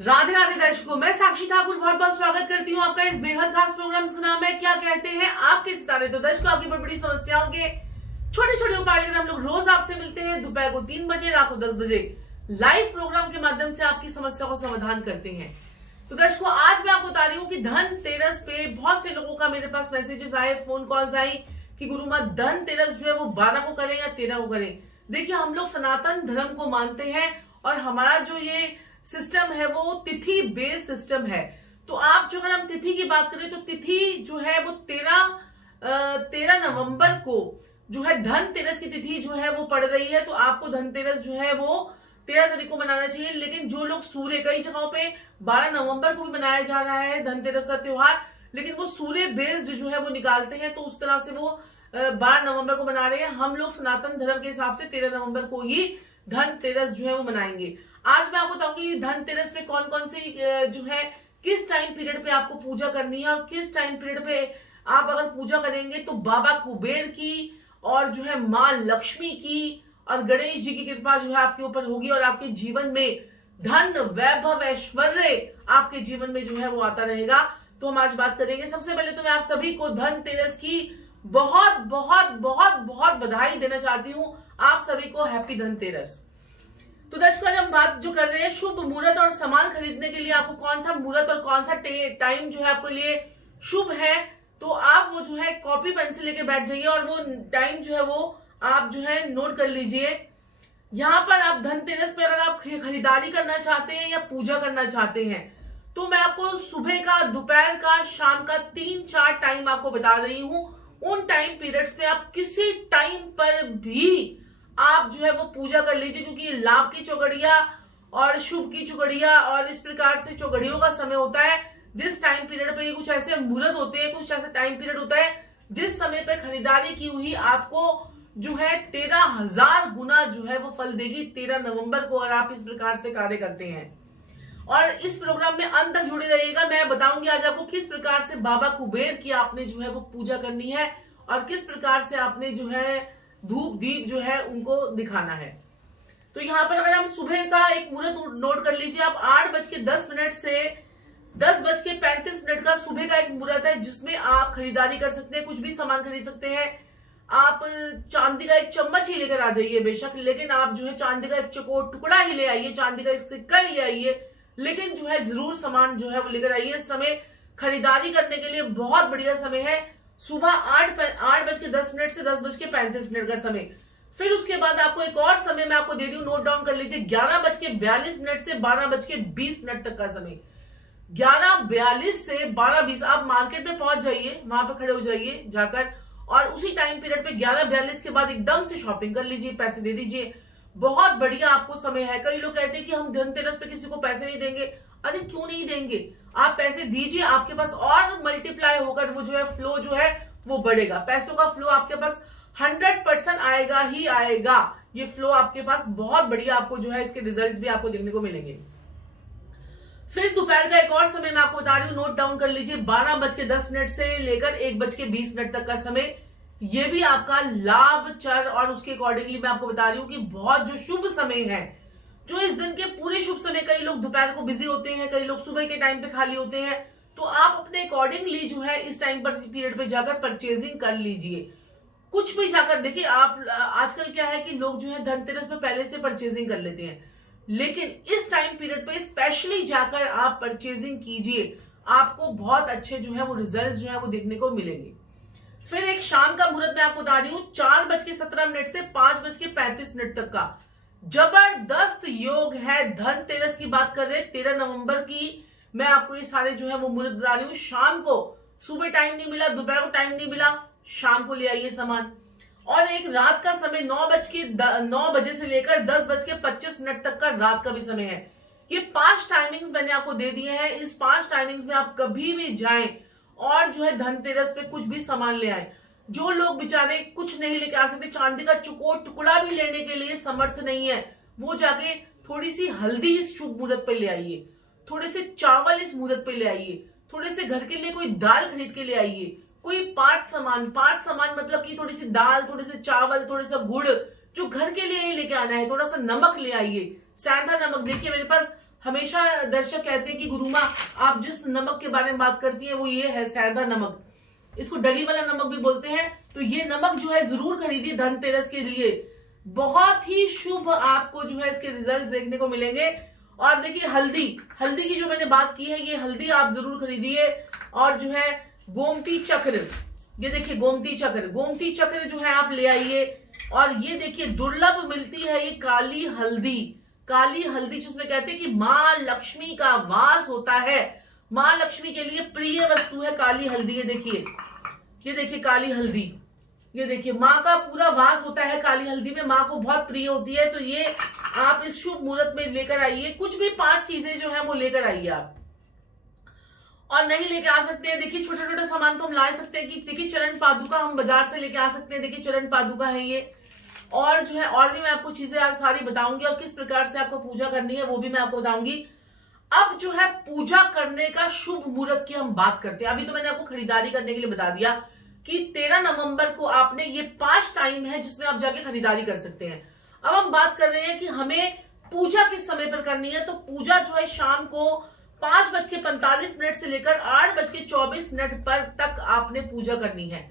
राधे राधे दर्शकों, मैं साक्षी ठाकुर बहुत बहुत स्वागत करती हूँ आपका इस बेहद खास प्रोग्राम का नाम है क्या कहते हैं आपके सितारे। तो दर्शकों, आपकी बड़ी बड़ी समस्याओं के छोटे छोटे उपाय लेकर हम लोग रोज आपसे मिलते हैं दोपहर को 3 बजे, रात को 10 बजे लाइव प्रोग्राम के माध्यम से आपकी समस्या को समाधान करते हैं। तो दर्शकों, आज मैं आपको बता रही हूँ कि धनतेरस पे बहुत से लोगों का मेरे पास मैसेजेस आए, फोन कॉल्स आई कि गुरु माँ धनतेरस जो है वो 12 को करें या 13 को करें। देखिए, हम लोग सनातन धर्म को मानते हैं और हमारा जो ये सिस्टम है वो तिथि बेस्ड सिस्टम है। तो आप जो, अगर हम तिथि की बात करें तो तिथि जो है वो 13 नवंबर को जो है धनतेरस की तिथि जो है वो पड़ रही है। तो आपको धनतेरस जो है वो 13 तारीख को मनाना चाहिए। लेकिन जो लोग सूर्य, कई जगहों पे 12 नवंबर को भी मनाया जा रहा है धनतेरस का त्योहार, लेकिन वो सूर्य बेस्ड जो है वो निकालते हैं, तो उस तरह से वो 12 नवंबर को मना रहे हैं। हम लोग सनातन धर्म के हिसाब से 13 नवंबर को ही धनतेरस जो है वो मनाएंगे। आज मैं आपको बताऊंगी धनतेरस में कौन कौन सी जो है किस टाइम पीरियड पे आपको पूजा करनी है, और किस टाइम पीरियड पे आप अगर पूजा करेंगे तो बाबा कुबेर की और जो है माँ लक्ष्मी की और गणेश जी की कृपा जो है आपके ऊपर होगी और आपके जीवन में धन, वैभव, ऐश्वर्य आपके जीवन में जो है वो आता रहेगा। तो हम आज बात करेंगे। सबसे पहले तो मैं आप सभी को धनतेरस की बहुत बहुत बहुत बहुत बधाई देना चाहती हूँ। आप सभी को हैप्पी धनतेरस। तो दर्शकों, आज हम बात जो कर रहे हैं शुभ मुहूर्त और सामान खरीदने के लिए आपको कौन सा मुहूर्त और कौन सा टाइम जो है आपके लिए शुभ है, तो आप वो जो है कॉपी पेंसिल लेके बैठ जाइए और वो टाइम जो है वो आप जो है नोट कर लीजिए। यहाँ पर आप धनतेरस पे अगर आप खरीदारी करना चाहते हैं या पूजा करना चाहते हैं तो मैं आपको सुबह का, दोपहर का, शाम का 3-4 टाइम आपको बता रही हूँ। उन टाइम पीरियड्स पे आप किसी टाइम पर भी आप जो है वो पूजा कर लीजिए, क्योंकि लाभ की चौघड़िया और शुभ की चौघड़िया और इस प्रकार से चौघड़ियों का समय होता है। जिस टाइम पीरियड पे कुछ ऐसे मुहूर्त होते हैं, कुछ ऐसा टाइम पीरियड होता है जिस समय पे खरीदारी की हुई आपको जो है 13,000 गुना जो है वो फल देगी 13 नवंबर को, और आप इस प्रकार से कार्य करते हैं। और इस प्रोग्राम में अंत तक जुड़े रहिएगा। मैं बताऊंगी आज आपको किस प्रकार से बाबा कुबेर की आपने जो है वो पूजा करनी है और किस प्रकार से आपने जो है धूप दीप जो है उनको दिखाना है। तो यहाँ पर अगर हम सुबह का एक मुहूर्त नोट कर लीजिए, आप 8:10 से 10:35 का सुबह का एक मुहूर्त है जिसमें आप खरीदारी कर सकते हैं, कुछ भी सामान खरीद सकते हैं। आप चांदी का एक चम्मच ही लेकर आ जाइए बेशक, लेकिन आप जो है चांदी का एक चकोर टुकड़ा ही ले आइए, चांदी का एक सिक्का ही ले आइए, लेकिन जो है जरूर सामान जो है वो लेकर आइए। इस समय खरीदारी करने के लिए बहुत बढ़िया समय है, सुबह 8:10 से 10:35 का समय। फिर उसके बाद आपको एक और समय मैं आपको दे रही हूँ, नोट डाउन कर लीजिए, 11:42 से 12:20 तक का समय। 11:42 से 12:20 आप मार्केट में पहुंच जाइए, वहां पर खड़े हो जाइए जाकर, और उसी टाइम पीरियड पे 11:42 के बाद एकदम से शॉपिंग कर लीजिए, पैसे दे दीजिए। बहुत बढ़िया आपको समय है। कई लोग कहते हैं कि हम धनतेरस पे किसी को पैसे नहीं देंगे। अरे क्यों नहीं देंगे, आप पैसे दीजिए, आपके पास और मल्टीप्लाई होकर वो जो है फ्लो जो है वो बढ़ेगा। पैसों का फ्लो आपके पास 100% आएगा ही आएगा। ये फ्लो आपके पास बहुत बढ़िया, आपको जो है इसके रिजल्ट भी आपको देखने को मिलेंगे। फिर दोपहर का एक और समय मैं आपको बता रही हूँ, नोट डाउन कर लीजिए, 12:10 से लेकर 1:20 तक का समय। ये भी आपका लाभ चर, और उसके अकॉर्डिंगली मैं आपको बता रही हूँ कि बहुत जो शुभ समय है, जो इस दिन के पूरे शुभ समय, कई लोग दोपहर को बिजी होते हैं, कई लोग सुबह के टाइम पे खाली होते हैं, तो आप अपने अकॉर्डिंगली जो है इस टाइम पर पीरियड पे जाकर परचेजिंग कर लीजिए। कुछ भी जाकर देखिए, आप आजकल क्या है कि लोग जो है धनतेरस पे पहले से परचेजिंग कर लेते हैं, लेकिन इस टाइम पीरियड पे स्पेशली जाकर आप परचेजिंग कीजिए, आपको बहुत अच्छे जो है वो रिजल्ट जो है वो देखने को मिलेंगे। फिर एक शाम का मुहूर्त मैं आपको बता रही हूँ, 4:17 से 5:35 तक का जबरदस्त योग है। धनतेरस की बात कर रहे हैं 13 नवंबर की। मैं आपको ये सारे जो है वो मुहूर्त बता रही हूँ। शाम को, सुबह टाइम नहीं मिला, दोपहर को टाइम नहीं मिला, शाम को ले आइए सामान। और एक रात का समय 9 बजे से लेकर 10:25 तक का रात का भी समय है। ये 5 टाइमिंग्स मैंने आपको दे दिए हैं। इस 5 टाइमिंग्स में आप कभी भी जाएं और जो है धनतेरस पे कुछ भी सामान ले आए। जो लोग बेचारे कुछ नहीं लेके आ सकते, चांदी का चकोर टुकड़ा भी लेने के लिए समर्थ नहीं है, वो जाके थोड़ी सी हल्दी इस शुभ मुहूर्त पे ले आइए, थोड़े से चावल इस मुहूर्त पे ले आइए, थोड़े से घर के लिए कोई दाल खरीद के ले आइए, कोई 5 सामान मतलब कि थोड़ी सी दाल, थोड़े से चावल, थोड़े सा गुड़, जो घर के लिए ही लेके आना है। थोड़ा सा नमक ले आइए, सेंधा नमक। देखिए मेरे पास हमेशा दर्शक कहते हैं कि गुरुमा आप जिस नमक के बारे में बात करती हैं वो ये है सैदा नमक, इसको डली वाला नमक भी बोलते हैं। तो ये नमक जो है जरूर खरीदिए धनतेरस के लिए, बहुत ही शुभ आपको जो है इसके रिजल्ट देखने को मिलेंगे। और देखिए हल्दी, हल्दी की जो मैंने बात की है ये हल्दी आप जरूर खरीदिए। और जो है गोमती चक्र, ये देखिए गोमती चक्र, गोमती चक्र जो है आप ले आइए। और ये देखिए दुर्लभ मिलती है ये काली हल्दी, काली हल्दी जिसमें कहते हैं कि माँ लक्ष्मी का वास होता है, माँ लक्ष्मी के लिए प्रिय वस्तु है काली हल्दी। ये देखिए काली हल्दी, ये देखिए माँ का पूरा वास होता है काली हल्दी में, माँ को बहुत प्रिय होती है। तो ये आप इस शुभ मुहूर्त में लेकर आइए, कुछ भी 5 चीजें जो है वो लेकर आइए आप। और नहीं लेके आ सकते हैं, देखिए छोटा छोटा सामान तो हम ला सकते हैं कि देखिए चरण पादुका हम बाजार से लेके आ सकते हैं, देखिए चरण पादुका है ये। और जो है और भी मैं आपको चीजें आज सारी बताऊंगी और किस प्रकार से आपको पूजा करनी है वो भी मैं आपको बताऊंगी। अब जो है पूजा करने का शुभ मुहूर्त की हम बात करते हैं। अभी तो मैंने आपको खरीदारी करने के लिए बता दिया कि 13 नवंबर को आपने ये 5 टाइम है जिसमें आप जाके खरीदारी कर सकते हैं। अब हम बात कर रहे हैं कि हमें पूजा किस समय पर करनी है। तो पूजा जो है शाम को 5:45 से लेकर 8:24 पर तक आपने पूजा करनी है।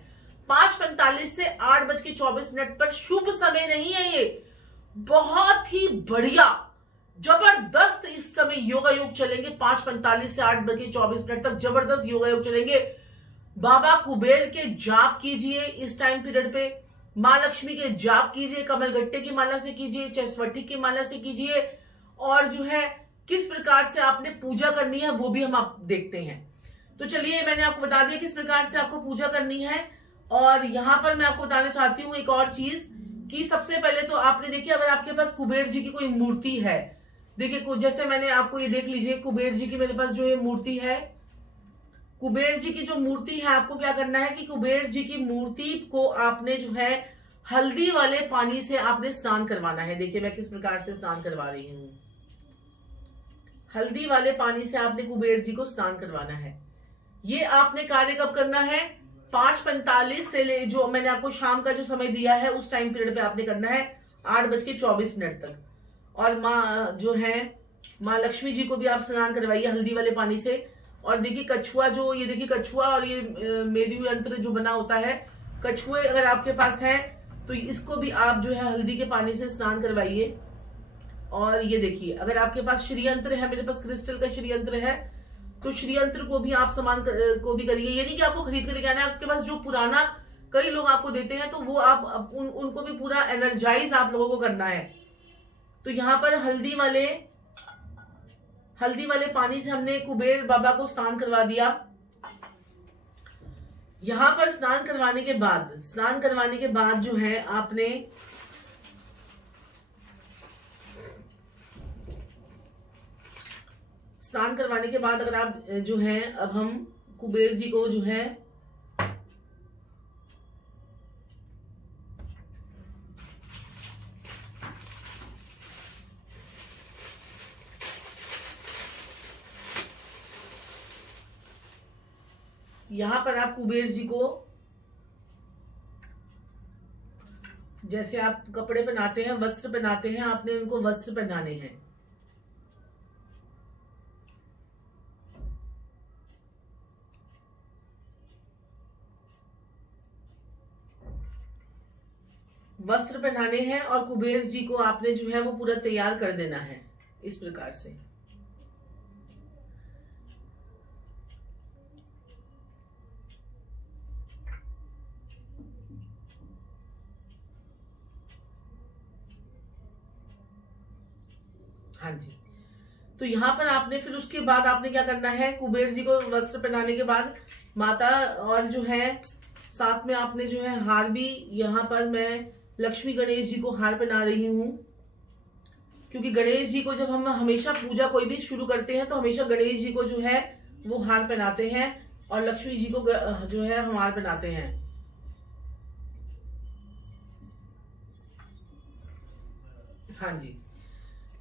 5:45 से 8:24 पर शुभ समय नहीं है ये, बहुत ही बढ़िया जबरदस्त इस समय योगा योग चलेंगे। 5:45 से 8:24 तक जबरदस्त योगा योग चलेंगे। बाबा कुबेर के जाप कीजिए इस टाइम पीरियड पे, माँ लक्ष्मी के जाप कीजिए, कमलगट्टे की माला से कीजिए, चस्वटी की माला से कीजिए। और जो है किस प्रकार से आपने पूजा करनी है वो भी हम आप देखते हैं। तो चलिए मैंने आपको बता दिया किस प्रकार से आपको पूजा करनी है। और यहां पर मैं आपको बताना चाहती हूँ एक और चीज कि सबसे पहले तो आपने देखिए अगर आपके पास कुबेर जी की कोई मूर्ति है, देखिए जैसे मैंने आपको ये देख लीजिए कुबेर जी की मेरे पास जो ये मूर्ति है, कुबेर जी की जो मूर्ति है आपको क्या करना है कि कुबेर जी की मूर्ति को आपने जो है हल्दी वाले पानी से आपने स्नान करवाना है। देखिए मैं किस प्रकार से स्नान करवा रही हूं, हल्दी वाले पानी से आपने कुबेर जी को स्नान करवाना है। ये आपने कार्य कब करना है, 5:45 से ले जो मैंने आपको शाम का जो समय दिया है उस टाइम पीरियड पे आपने करना है 8:24 तक। और माँ जो है माँ लक्ष्मी जी को भी आप स्नान करवाइए हल्दी वाले पानी से। और देखिए कछुआ जो ये देखिए कछुआ और ये मेरू यंत्र जो बना होता है, कछुए अगर आपके पास है तो इसको भी आप जो है हल्दी के पानी से स्नान करवाइए। और ये देखिए अगर आपके पास श्रीयंत्र है, मेरे पास क्रिस्टल का श्रीयंत्र है, तो श्रीयंत्र को भी आप समान को भी करिए। ये नहीं कि आपको खरीद कर लेके आना है, आपके पास जो पुराना कई लोग आपको देते हैं तो वो आप उनको भी पूरा एनर्जाइज आप लोगों को करना है। तो यहाँ पर हल्दी वाले पानी से हमने कुबेर बाबा को स्नान करवा दिया। यहां पर स्नान करवाने के बाद जो है आपने स्नान करवाने के बाद अगर आप जो है अब हम कुबेर जी को जो है यहां पर आप कुबेर जी को जैसे आप कपड़े पहनाते हैं, वस्त्र पहनाते हैं, आपने उनको वस्त्र पहनाने हैं। वस्त्र पहनाने हैं और कुबेर जी को आपने जो है वो पूरा तैयार कर देना है इस प्रकार से। हाँ जी, तो यहाँ पर आपने फिर उसके बाद आपने क्या करना है, कुबेर जी को वस्त्र पहनाने के बाद माता और जो है साथ में आपने जो है हार भी, यहाँ पर मैं लक्ष्मी गणेश जी को हार पहना रही हूँ, क्योंकि गणेश जी को जब हम हमेशा पूजा कोई भी शुरू करते हैं तो हमेशा गणेश जी को जो है वो हार पहनाते हैं और लक्ष्मी जी को जो है हम हार पहनाते हैं। हाँ जी,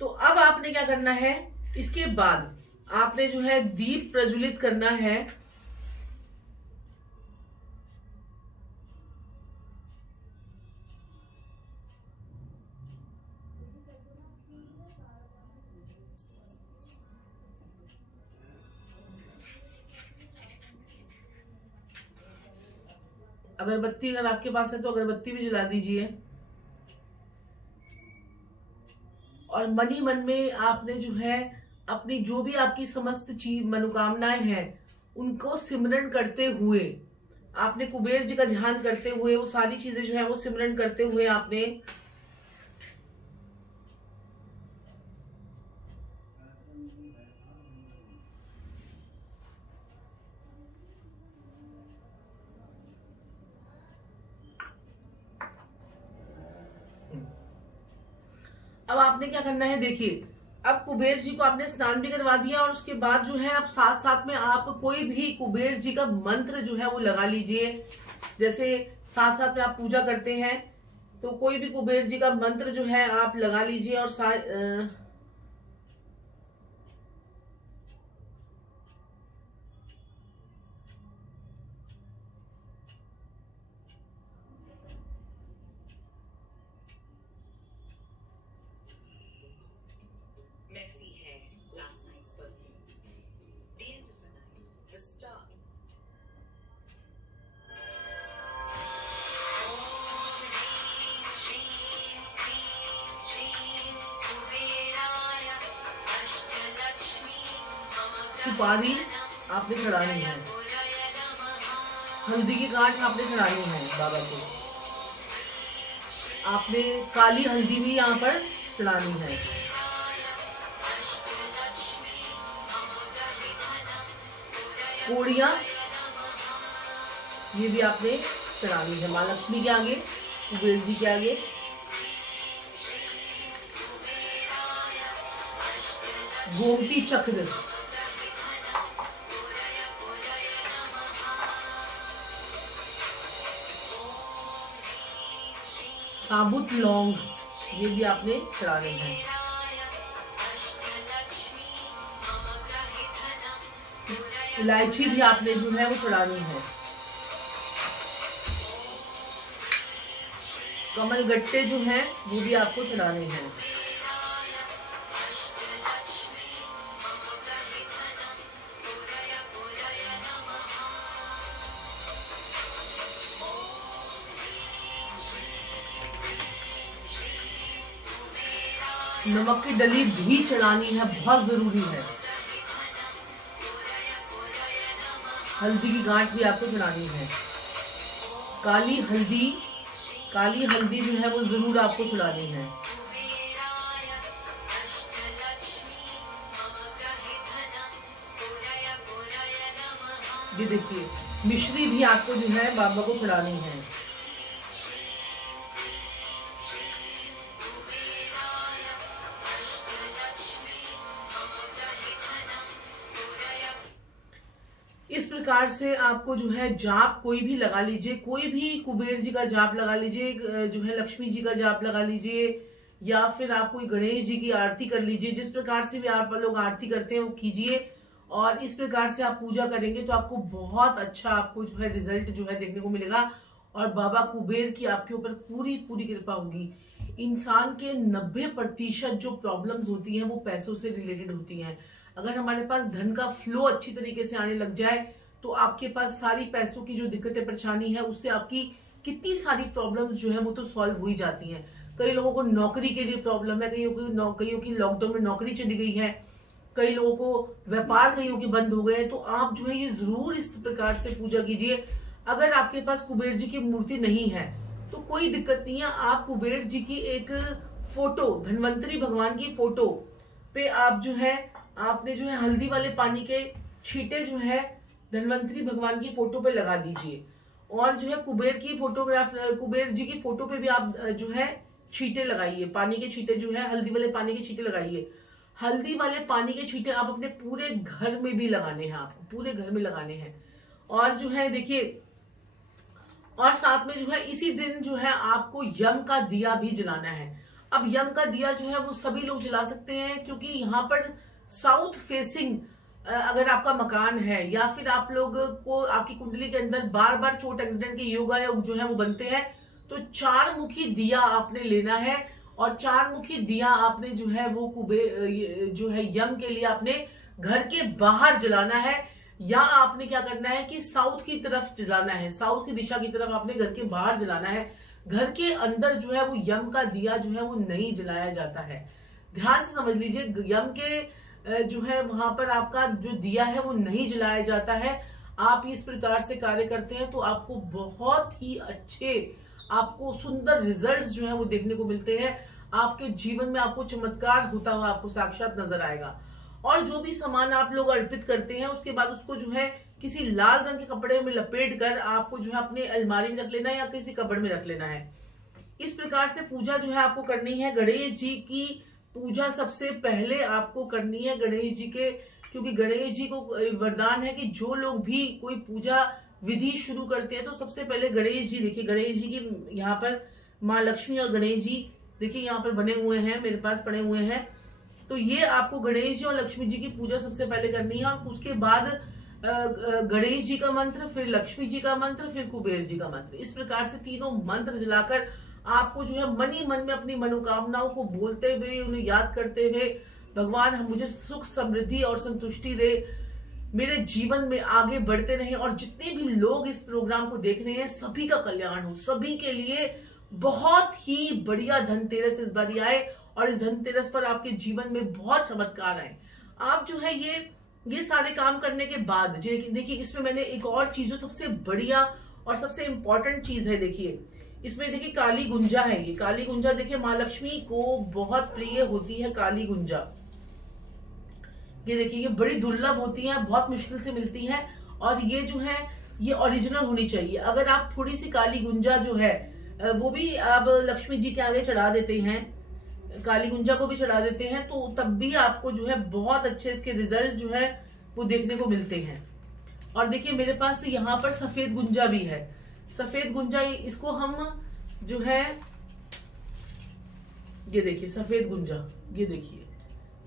तो अब आपने क्या करना है, इसके बाद आपने जो है दीप प्रज्वलित करना है। अगरबत्ती अगर आपके पास है तो अगरबत्ती भी जला दीजिए। और मन ही मन में आपने जो है अपनी जो भी आपकी समस्त चीज मनोकामनाएं हैं उनको सिमरन करते हुए, आपने कुबेर जी का ध्यान करते हुए वो सारी चीजें जो है वो सिमरन करते हुए आपने अब आपने क्या करना है, देखिए अब कुबेर जी को आपने स्नान भी करवा दिया और उसके बाद जो है आप साथ साथ में आप कोई भी कुबेर जी का मंत्र जो है वो लगा लीजिए। जैसे साथ साथ में आप पूजा करते हैं तो कोई भी कुबेर जी का मंत्र जो है आप लगा लीजिए। और सुपारी आपने चढ़ानी है, हल्दी की गांठ आपने चढ़ानी है बाबा को, आपने काली हल्दी भी यहाँ पर चढ़ानी है। कोड़ियाँ ये भी आपने चढ़ानी है माँ लक्ष्मी के आगे, कुबेर जी के आगे। गोमती चक्र, साबुत लौंग ये भी आपने चढ़ाने हैं। इलायची भी आपने जो है वो चढ़ानी है। कमल गट्टे जो हैं वो भी आपको चढ़ाने हैं। नमक की डली भी चढ़ानी है, बहुत जरूरी है। हल्दी की गांठ भी आपको चढ़ानी है। काली हल्दी जो है वो जरूर आपको चढ़ानी है। ये देखिए मिश्री भी आपको जो है बाबा को चढ़ानी है। इस प्रकार से आपको जो है जाप कोई भी लगा लीजिए, कोई भी कुबेर जी का जाप लगा लीजिए, जो है लक्ष्मी जी का जाप लगा लीजिए, या फिर आप कोई गणेश जी की आरती कर लीजिए। जिस प्रकार से भी आप लोग आरती करते हैं वो कीजिए और इस प्रकार से आप पूजा करेंगे तो आपको बहुत अच्छा आपको जो है रिजल्ट जो है देखने को मिलेगा और बाबा कुबेर की आपके ऊपर पूरी पूरी कृपा होगी। इंसान के 90% जो प्रॉब्लम्स होती हैं वो पैसों से रिलेटेड होती हैं। अगर हमारे पास धन का फ्लो अच्छी तरीके से आने लग जाए तो आपके पास सारी पैसों की जो दिक्कतें परेशानी है उससे आपकी कितनी सारी प्रॉब्लम्स जो है वो तो सॉल्व हो ही जाती हैं। कई लोगों को नौकरी के लिए प्रॉब्लम है, कईयों की लॉकडाउन में नौकरी चली गई है, कई लोगों को व्यापार कईयों के बंद हो गए। तो आप जो है ये जरूर इस प्रकार से पूजा कीजिए। अगर आपके पास कुबेर जी की मूर्ति नहीं है तो कोई दिक्कत नहीं है, आप कुबेर जी की एक फोटो, धन्वंतरी भगवान की फोटो पे आप जो है आपने जो है हल्दी वाले पानी के छींटे जो है धन्वंतरी भगवान की फोटो पे लगा दीजिए और जो है कुबेर जी की फोटो पे भी आप जो है छींटे लगाइए, पानी के छींटे जो है हल्दी वाले पानी के छींटे लगाइए। हल्दी वाले पानी के छींटे आप अपने पूरे घर में भी लगाने हैं, आपको पूरे घर में लगाने हैं। और जो है देखिए, और साथ में जो है इसी दिन जो है आपको यम का दिया भी जलाना है। अब यम का दिया जो है वो सभी लोग जला सकते हैं क्योंकि यहाँ पर साउथ फेसिंग अगर आपका मकान है या फिर आप लोग को आपकी कुंडली के अंदर बार बार चोट एक्सीडेंट के योग जो है वो बनते हैं तो 4 मुखी दिया आपने लेना है और 4 मुखी दिया आपने जो है वो जो है यम के लिए आपने घर के बाहर जलाना है। या आपने क्या करना है कि साउथ की तरफ जलाना है, साउथ की दिशा की तरफ आपने घर के बाहर जलाना है। घर के अंदर जो है वो यम का दिया जो है वो नहीं जलाया जाता है। ध्यान से समझ लीजिए, यम के जो है वहां पर आपका जो दिया है वो नहीं जलाया जाता है। आप इस प्रकार से कार्य करते हैं तो आपको बहुत ही अच्छे, आपको सुंदर रिजल्ट्स जो है वो देखने को मिलते हैं। आपके जीवन में आपको चमत्कार होता हुआ आपको साक्षात नजर आएगा। और जो भी सामान आप लोग अर्पित करते हैं उसके बाद उसको जो है किसी लाल रंग के कपड़े में लपेट कर आपको जो है अपने अलमारी में रख लेना है या किसी कपड़ में रख लेना है। इस प्रकार से पूजा जो है आपको करनी है। गणेश जी की पूजा सबसे पहले आपको करनी है गणेश जी के, क्योंकि गणेश जी को वरदान है कि जो लोग भी कोई पूजा विधि शुरू करते हैं तो सबसे पहले गणेश जी, देखिए गणेश जी की यहाँ पर माँ लक्ष्मी और गणेश जी देखिए यहाँ पर बने हुए हैं, मेरे पास पड़े हुए हैं। तो ये आपको गणेश जी और लक्ष्मी जी की पूजा सबसे पहले करनी है और उसके बाद गणेश जी का मंत्र, फिर लक्ष्मी जी का मंत्र, फिर कुबेर जी का मंत्र। इस प्रकार से तीनों मंत्र जलाकर आपको जो है मन ही मन में अपनी मनोकामनाओं को बोलते हुए, उन्हें याद करते हुए, भगवान हम मुझे सुख समृद्धि और संतुष्टि दे, मेरे जीवन में आगे बढ़ते रहें और जितने भी लोग इस प्रोग्राम को देख रहे हैं सभी का कल्याण हो, सभी के लिए बहुत ही बढ़िया धनतेरस इस बार आए और इस धनतेरस पर आपके जीवन में बहुत चमत्कार आए। आप जो है ये सारे काम करने के बाद देखिए इसमें मैंने एक और चीज जो सबसे बढ़िया और सबसे इंपॉर्टेंट चीज है, देखिए इसमें देखिए काली गुंजा है। ये काली गुंजा देखिए माँ लक्ष्मी को बहुत प्रिय होती है काली गुंजा। ये देखिए ये बड़ी दुर्लभ होती है, बहुत मुश्किल से मिलती है और ये जो है ये ओरिजिनल होनी चाहिए। अगर आप थोड़ी सी काली गुंजा जो है वो भी आप लक्ष्मी जी के आगे चढ़ा देते हैं, काली गुंजा को भी चढ़ा देते हैं, तो तब भी आपको जो है बहुत अच्छे इसके रिजल्ट जो है वो देखने को मिलते हैं। और देखिए मेरे पास यहाँ पर सफेद गुंजा भी है। सफेद गुंजा इसको हम जो है ये देखिए सफेद गुंजा, ये देखिए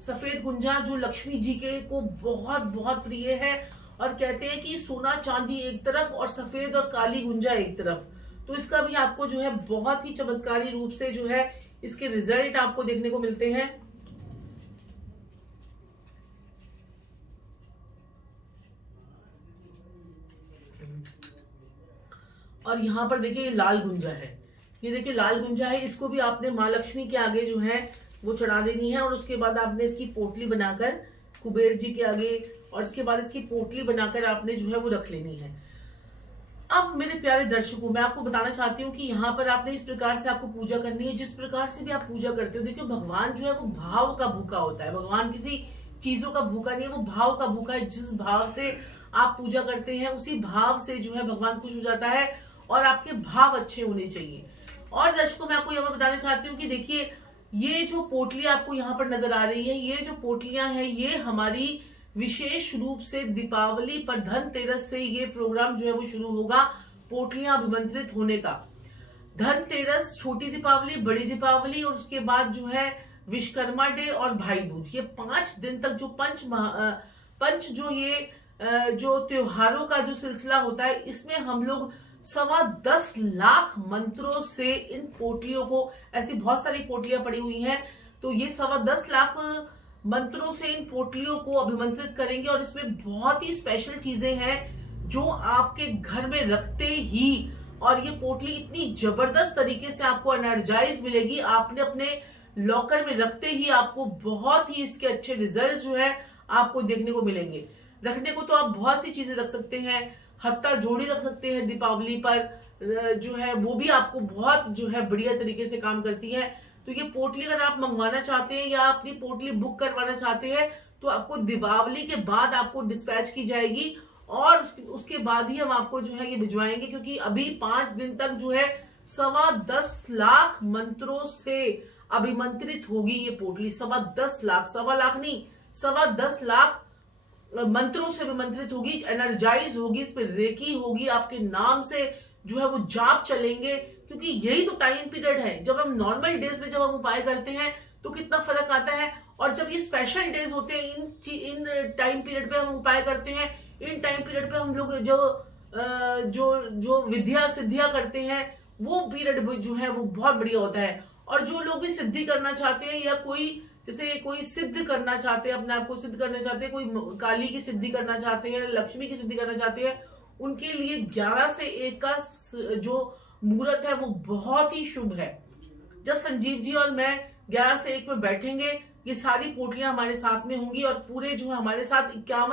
सफेद गुंजा जो लक्ष्मी जी के को बहुत बहुत प्रिय है और कहते हैं कि सोना चांदी एक तरफ और सफेद और काली गुंजा एक तरफ। तो इसका भी आपको जो है बहुत ही चमत्कारी रूप से जो है इसके रिजल्ट आपको देखने को मिलते हैं। और यहाँ पर देखिए लाल गुंजा है, ये देखिए लाल गुंजा है, इसको भी आपने माँ लक्ष्मी के आगे जो है वो चढ़ा देनी है और उसके बाद आपने इसकी पोटली बनाकर कुबेर जी के आगे और इसके बाद इसकी पोटली बनाकर आपने जो है वो रख लेनी है। अब मेरे प्यारे दर्शकों, मैं आपको बताना चाहती हूँ कि यहाँ पर आपने इस प्रकार से आपको पूजा करनी है। जिस प्रकार से भी आप पूजा करते हो, देखिए भगवान जो है वो भाव का भूखा होता है। भगवान किसी चीजों का भूखा नहीं है, वो भाव का भूखा है। जिस भाव से आप पूजा करते हैं उसी भाव से जो है भगवान खुश हो जाता है और आपके भाव अच्छे होने चाहिए। और दर्शकों मैं आपको यहाँ पर बताना चाहती हूँ कि देखिए ये जो पोटली आपको यहाँ पर नजर आ रही है, ये जो पोटलियां हैं ये हमारी विशेष रूप से दीपावली पर धनतेरस से ये प्रोग्राम जो है वो शुरू होगा, पोटलियां अभिमंत्रित होने का। धनतेरस, छोटी दीपावली, बड़ी दीपावली और उसके बाद जो है विश्वकर्मा डे और भाई दूज, ये 5 दिन तक जो पंच जो ये जो त्योहारों का जो सिलसिला होता है, इसमें हम लोग 10.25 लाख मंत्रों से इन पोटलियों को, ऐसी बहुत सारी पोटलियां पड़ी हुई हैं, तो ये 10.25 लाख मंत्रों से इन पोटलियों को अभिमंत्रित करेंगे। और इसमें बहुत ही स्पेशल चीजें हैं जो आपके घर में रखते ही, और ये पोटली इतनी जबरदस्त तरीके से आपको एनर्जाइज मिलेगी, आपने अपने लॉकर में रखते ही आपको बहुत ही इसके अच्छे रिजल्ट जो है आपको देखने को मिलेंगे। रखने को तो आप बहुत सी चीजें रख सकते हैं, हत्ता जोड़ी रख सकते हैं, दीपावली पर जो है वो भी आपको बहुत जो है बढ़िया तरीके से काम करती है। तो ये पोटली अगर आप मंगवाना चाहते हैं या अपनी पोटली बुक करवाना चाहते हैं तो आपको दीपावली के बाद आपको डिस्पैच की जाएगी और उसके बाद ही हम आपको जो है ये भिजवाएंगे, क्योंकि अभी 5 दिन तक जो है 10.25 लाख मंत्रों से अभिमंत्रित होगी ये पोटली। 10.25 लाख, 1.25 लाख नहीं, 10.25 लाख मंत्रों से अभिमंत्रित होगी, एनर्जाइज होगी, इस पर रेकी होगी, आपके नाम से जो है वो जाप चलेंगे। क्योंकि यही तो टाइम पीरियड है, जब हम नॉर्मल डेज में जब हम उपाय करते हैं तो कितना फर्क आता है, और जब ये स्पेशल डेज होते हैं, इन टाइम पीरियड पे हम उपाय करते हैं, इन टाइम पीरियड पे हम लोग जो विद्या सिद्धियां करते हैं, वो पीरियड जो है वो बहुत बढ़िया होता है। और जो लोग भी सिद्धि करना चाहते हैं या कोई जैसे कोई सिद्ध करना चाहते हैं, अपने आप को सिद्ध करना चाहते हैं, कोई काली की सिद्धि करना चाहते हैं, लक्ष्मी की सिद्धि करना चाहते हैं, उनके लिए 11 से 1 का जो मुहूर्त है वो बहुत ही शुभ है। जब संजीव जी और मैं 11 से 1 में बैठेंगे, ये सारी पोटलियां हमारे साथ में होंगी और पूरे जो है हमारे साथ 51